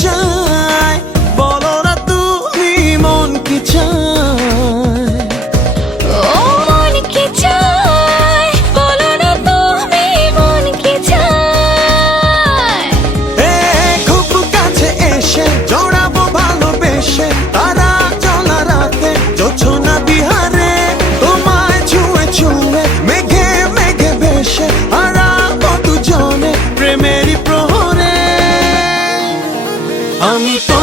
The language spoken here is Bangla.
চায়, বলো না তুমি মন কি চায়। ও মন কি চায়, বলো না তুমি মন কি চায়। খুব কাছে এসে জড়াবো ভালোবেসে, তারা চলা রাতে জোছনা বিহারে, তোমায় ছুঁয়ে ছুঁয়ে মেঘে মেঘে ভেসে হারাবো দুজনে প্রেমেরই প্রহরে। আমি তো